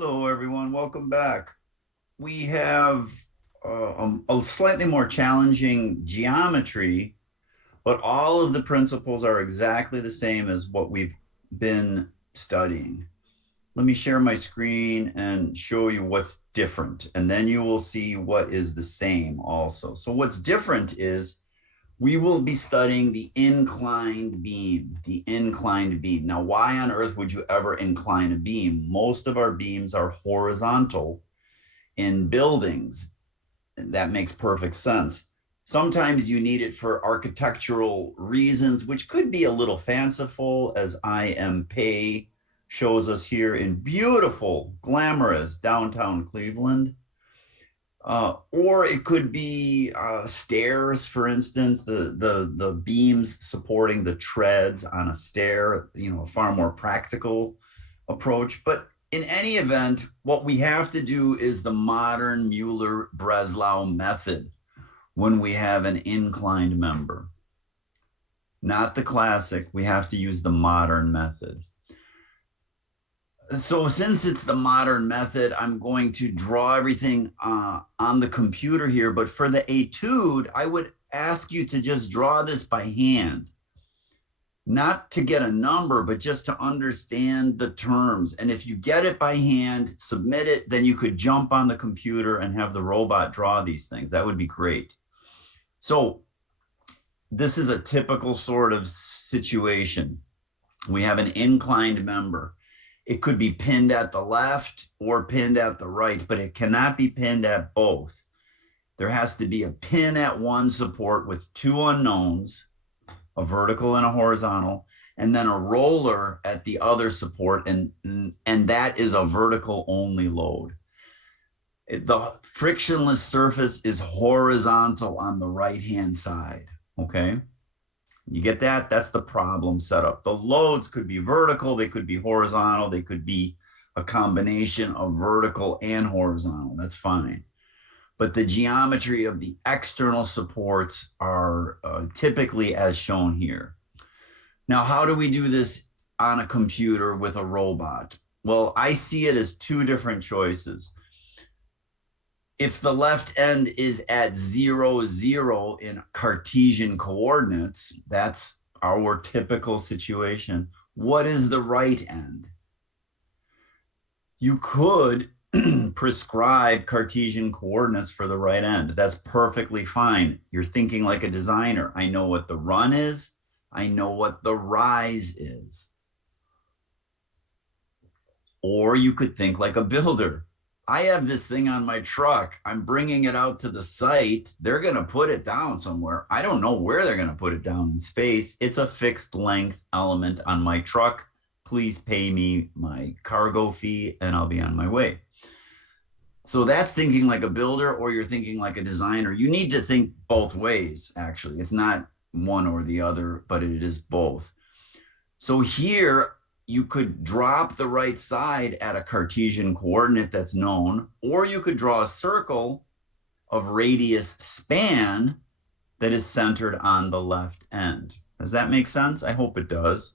Hello, everyone. Welcome back. We have a slightly more challenging geometry, but all of the principles are exactly the same as what we've been studying. Let me share my screen and show you what's different, and then you will see what is the same also. So what's different is we will be studying the inclined beam, the inclined beam. Now, why on earth would you ever incline a beam? Most of our beams are horizontal in buildings. That makes perfect sense. Sometimes you need it for architectural reasons, which could be a little fanciful, as IMP shows us here in beautiful, glamorous downtown Cleveland. Or it could be stairs, for instance, the beams supporting the treads on a stair, a far more practical approach. But in any event, what we have to do is the modern Muller Breslau method when we have an inclined member, not the classic. We have to use the modern method. So since it's the modern method, I'm going to draw everything on the computer here. But for the etude, I would ask you to just draw this by hand, not to get a number, but just to understand the terms. And if you get it by hand, submit it, then you could jump on the computer and have the robot draw these things. That would be great. So this is a typical sort of situation. We have an inclined member. It could be pinned at the left or pinned at the right, but it cannot be pinned at both. There has to be a pin at one support with two unknowns, a vertical and a horizontal, and then a roller at the other support, and that is a vertical only load. The frictionless surface is horizontal on the right-hand side, okay? You get that? That's the problem setup. The loads could be vertical, they could be horizontal, they could be a combination of vertical and horizontal. That's fine. But the geometry of the external supports are typically as shown here. Now, how do we do this on a computer with a robot? Well, I see it as two different choices. If the left end is at 0, 0 in Cartesian coordinates, that's our typical situation. What is the right end? You could prescribe Cartesian coordinates for the right end. That's perfectly fine. You're thinking like a designer. I know what the run is. I know what the rise is. Or you could think like a builder. I have this thing on my truck. I'm bringing it out to the site. They're going to put it down somewhere. I don't know where they're going to put it down in space. It's a fixed length element on my truck. Please pay me my cargo fee and I'll be on my way. So that's thinking like a builder, or you're thinking like a designer. You need to think both ways, actually. It's not one or the other, but it is both. So here, you could drop the right side at a Cartesian coordinate that's known, or you could draw a circle of radius span that is centered on the left end. Does that make sense? I hope it does.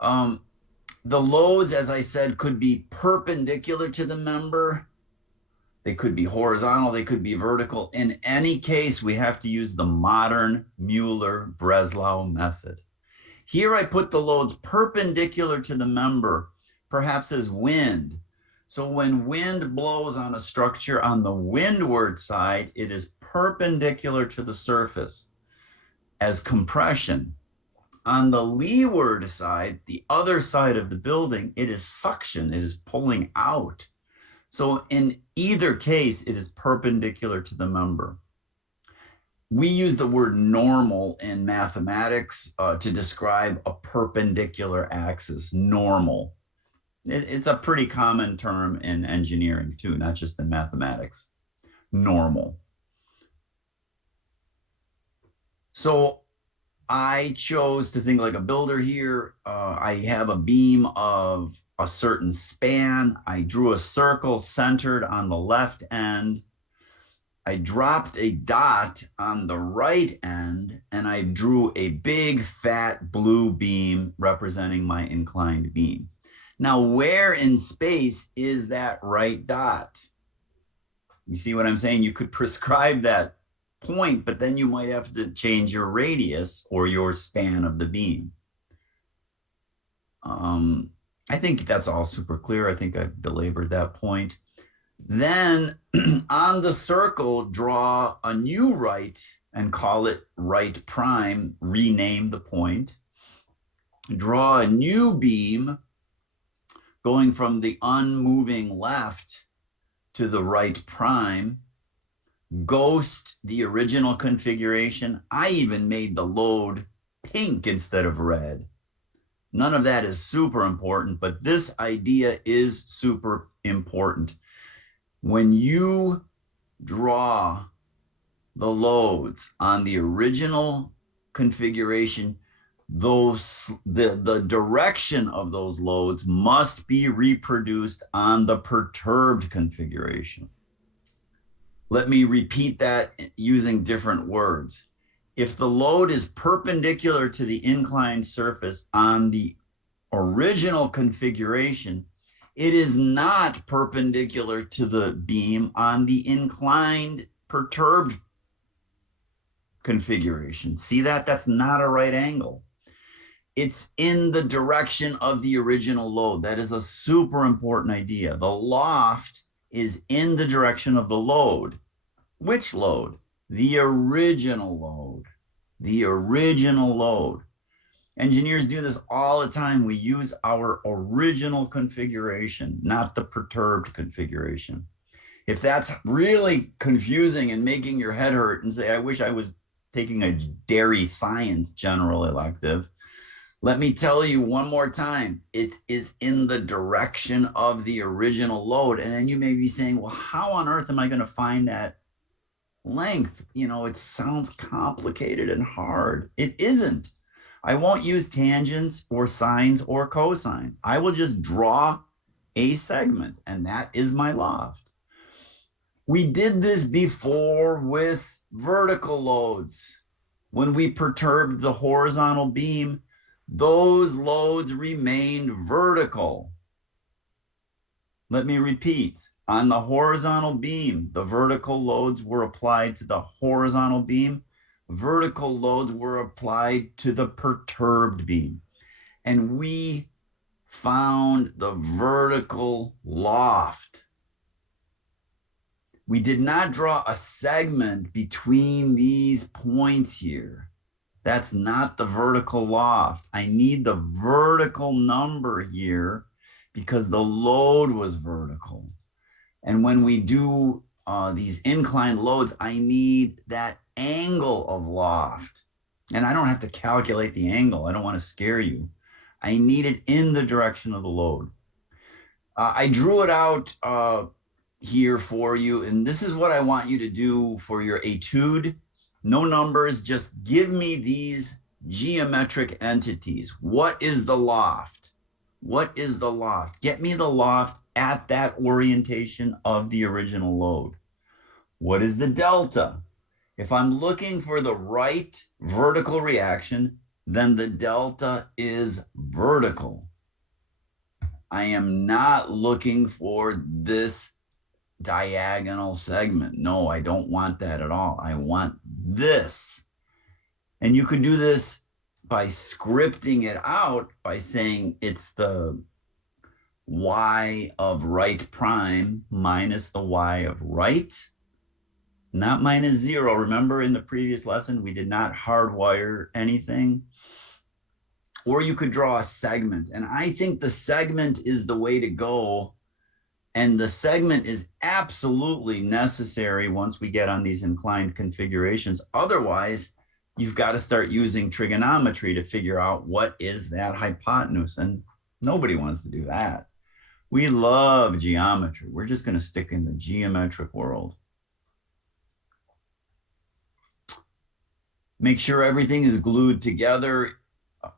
The loads, as I said, could be perpendicular to the member. They could be horizontal, they could be vertical. In any case, we have to use the modern Muller-Breslau method. Here I put the loads perpendicular to the member, perhaps as wind. So when wind blows on a structure on the windward side, it is perpendicular to the surface as compression. On the leeward side, the other side of the building, it is suction, it is pulling out. So in either case, it is perpendicular to the member. We use the word normal in mathematics to describe a perpendicular axis, normal. It's a pretty common term in engineering too, not just in mathematics, normal. So I chose to think like a builder here. I have a beam of a certain span. I drew a circle centered on the left end. I dropped a dot on the right end, and I drew a big fat blue beam representing my inclined beam. Now, where in space is that right dot? You see what I'm saying? You could prescribe that point, but then you might have to change your radius or your span of the beam. I think that's all super clear. I think I've belabored that point. Then on the circle, draw a new right and call it right prime, rename the point. Draw a new beam going from the unmoving left to the right prime. Ghost the original configuration. I even made the load pink instead of red. None of that is super important, but this idea is super important. When you draw the loads on the original configuration, the direction of those loads must be reproduced on the perturbed configuration. Let me repeat that using different words. If the load is perpendicular to the inclined surface on the original configuration, it is not perpendicular to the beam on the inclined perturbed configuration. See that? That's not a right angle. It's in the direction of the original load. That is a super important idea. The loft is in the direction of the load. Which load? The original load. The original load. Engineers do this all the time. We use our original configuration, not the perturbed configuration. If that's really confusing and making your head hurt and say, I wish I was taking a dairy science general elective, let me tell you one more time, it is in the direction of the original load. And then you may be saying, well, how on earth am I going to find that length? You know, it sounds complicated and hard. It isn't. I won't use tangents or sines or cosine. I will just draw a segment, and that is my loft. We did this before with vertical loads. When we perturbed the horizontal beam, those loads remained vertical. Let me repeat. On the horizontal beam, the vertical loads were applied to the horizontal beam. Vertical loads were applied to the perturbed beam. And we found the vertical loft. We did not draw a segment between these points here. That's not the vertical loft. I need the vertical number here because the load was vertical. And when we do these inclined loads, I need that angle of loft. And I don't have to calculate the angle. I don't want to scare you. I need it in the direction of the load. I drew it out here for you. And this is what I want you to do for your etude. No numbers, just give me these geometric entities. What is the loft? What is the loft? Get me the loft at that orientation of the original load. What is the delta? If I'm looking for the right vertical reaction, then the delta is vertical. I am not looking for this diagonal segment. No, I don't want that at all. I want this. And you could do this by scripting it out by saying it's the y of right prime minus the y of right, not minus 0. Remember in the previous lesson, we did not hardwire anything. Or you could draw a segment. And I think the segment is the way to go. And the segment is absolutely necessary once we get on these inclined configurations. Otherwise, you've got to start using trigonometry to figure out what is that hypotenuse. And nobody wants to do that. We love geometry. We're just going to stick in the geometric world. Make sure everything is glued together.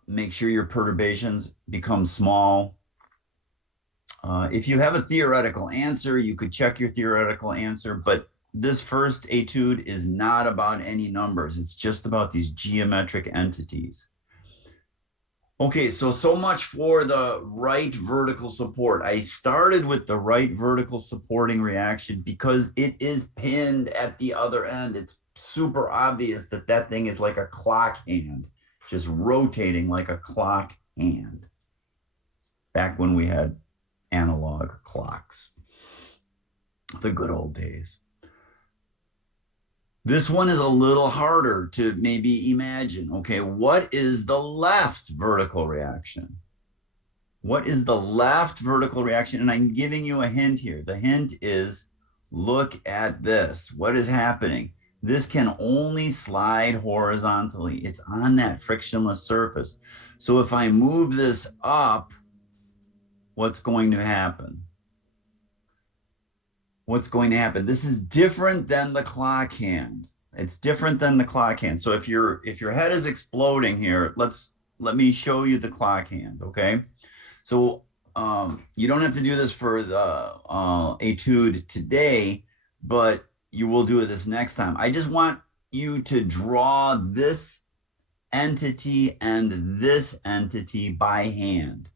Make sure your perturbations become small. If you have a theoretical answer, you could check your theoretical answer, but this first etude is not about any numbers. It's just about these geometric entities. Okay, so much for the right vertical support. I started with the right vertical supporting reaction because it is pinned at the other end. It's super obvious that that thing is like a clock hand, just rotating like a clock hand. Back when we had analog clocks, the good old days. This one is a little harder to maybe imagine. Okay, what is the left vertical reaction? What is the left vertical reaction? And I'm giving you a hint here. The hint is look at this. What is happening? This can only slide horizontally. It's on that frictionless surface. So if I move this up, what's going to happen? What's going to happen? This is different than the clock hand. It's different than the clock hand. So if your head is exploding here, let me show you the clock hand, okay? So you don't have to do this for the etude today, but you will do it this next time. I just want you to draw this entity and this entity by hand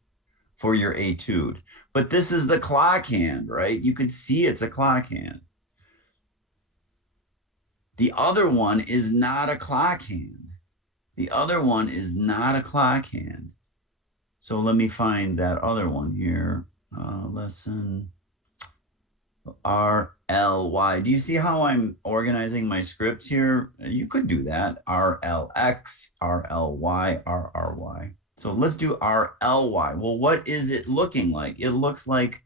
for your etude. But this is the clock hand, right? You could see it's a clock hand. The other one is not a clock hand. The other one is not a clock hand. So let me find that other one here. Lesson RLY. Do you see how I'm organizing my scripts here? You could do that. RLX, RLY, RRY. So let's do RLY. Well, what is it looking like? It looks like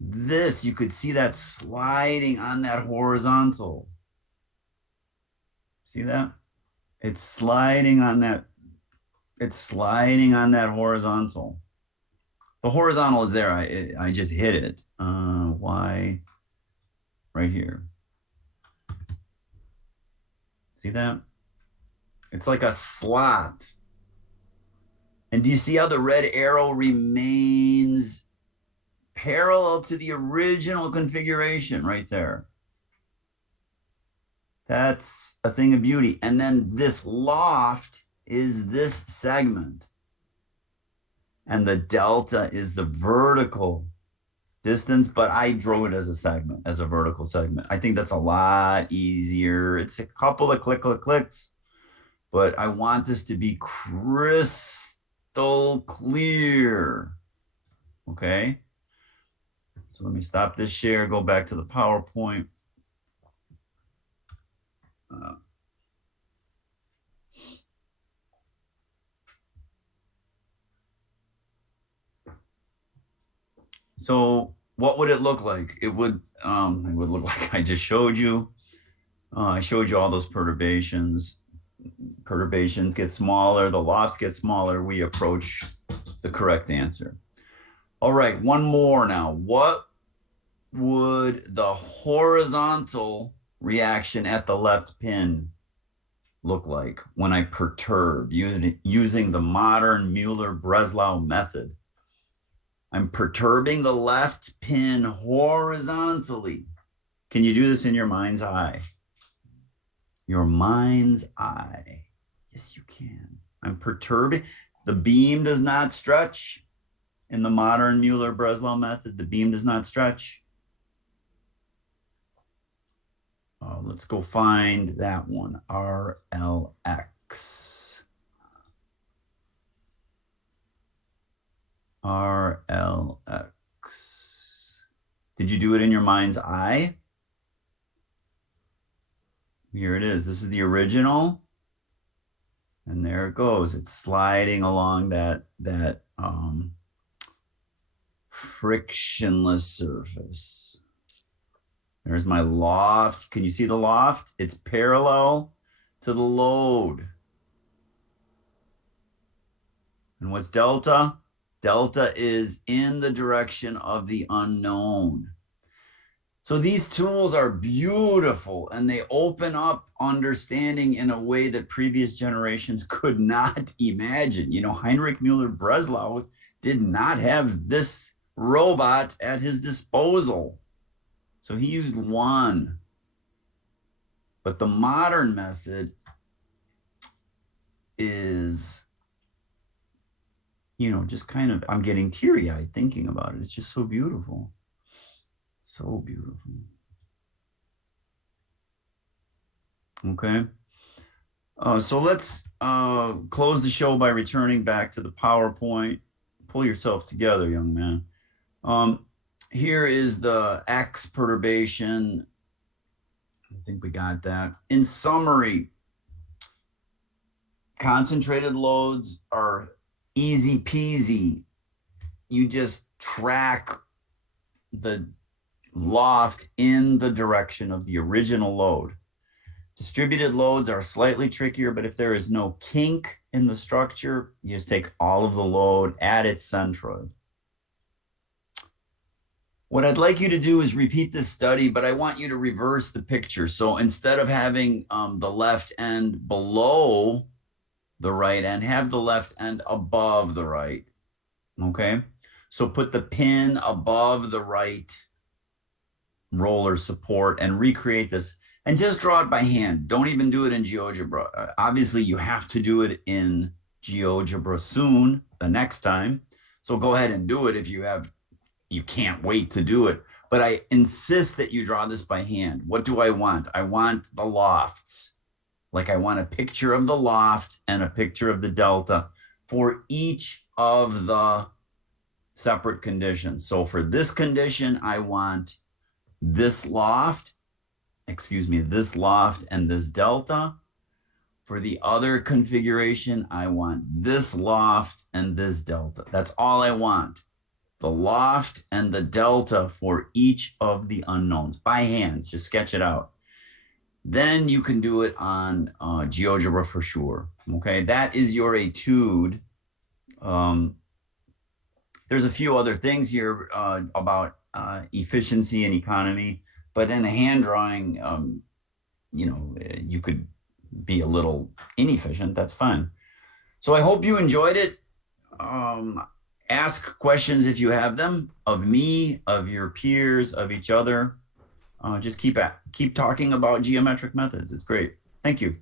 this. You could see that sliding on that horizontal. See that? It's sliding on that. It's sliding on that horizontal. The horizontal is there. I just hit it. Y right here. See that? It's like a slot. And do you see how the red arrow remains parallel to the original configuration right there? That's a thing of beauty. And then this loft is this segment. And the delta is the vertical distance, but I drew it as a segment, as a vertical segment. I think that's a lot easier. It's a couple of clicks, but I want this to be crystal clear. Okay. So let me stop this share, go back to the PowerPoint. So what would it look like? It would look like I just showed you. I showed you all those perturbations. Perturbations get smaller, the lofts get smaller. We approach the correct answer. All right, one more now. What would the horizontal reaction at the left pin look like when I perturb using the modern Muller-Breslau method? I'm perturbing the left pin horizontally. Can you do this in your mind's eye? Your mind's eye. Yes, you can. I'm perturbing. The beam does not stretch. In the modern Muller-Breslau method, the beam does not stretch. Let's go find that one, RLX. RLX. Did you do it in your mind's eye? Here it is. This is the original. And there it goes. It's sliding along that frictionless surface. There's my loft. Can you see the loft? It's parallel to the load. And what's delta? Delta is in the direction of the unknown. So these tools are beautiful and they open up understanding in a way that previous generations could not imagine. You know, Heinrich Muller-Breslau did not have this robot at his disposal. So he used one. But the modern method is just kind of, I'm getting teary-eyed thinking about it. It's just so beautiful. So beautiful. Okay. So let's close the show by returning back to the PowerPoint. Pull yourself together, young man. Here is the X perturbation. I think we got that. In summary, concentrated loads are easy peasy. You just track the loft in the direction of the original load. Distributed loads are slightly trickier, but if there is no kink in the structure, you just take all of the load at its centroid. What I'd like you to do is repeat this study, but I want you to reverse the picture. So instead of having the left end below the right end, have the left end above the right. Okay. So put the pin above the right roller support and recreate this, and just draw it by hand. Don't even do it in GeoGebra. Obviously, you have to do it in GeoGebra soon, the next time. So go ahead and do it if you can't wait to do it. But I insist that you draw this by hand. What do I want? I want the lofts. Like I want a picture of the loft and a picture of the delta for each of the separate conditions. So for this condition, I want this loft and this delta. For the other configuration, I want this loft and this delta. That's all I want. The loft and the delta for each of the unknowns by hand. Just sketch it out. Then you can do it on GeoGebra for sure. Okay, that is your etude. There's a few other things here about efficiency and economy, but in a hand drawing, you could be a little inefficient. That's fine. So I hope you enjoyed it. Ask questions if you have them, of me, of your peers, of each other. Just keep talking about geometric methods. It's great. Thank you.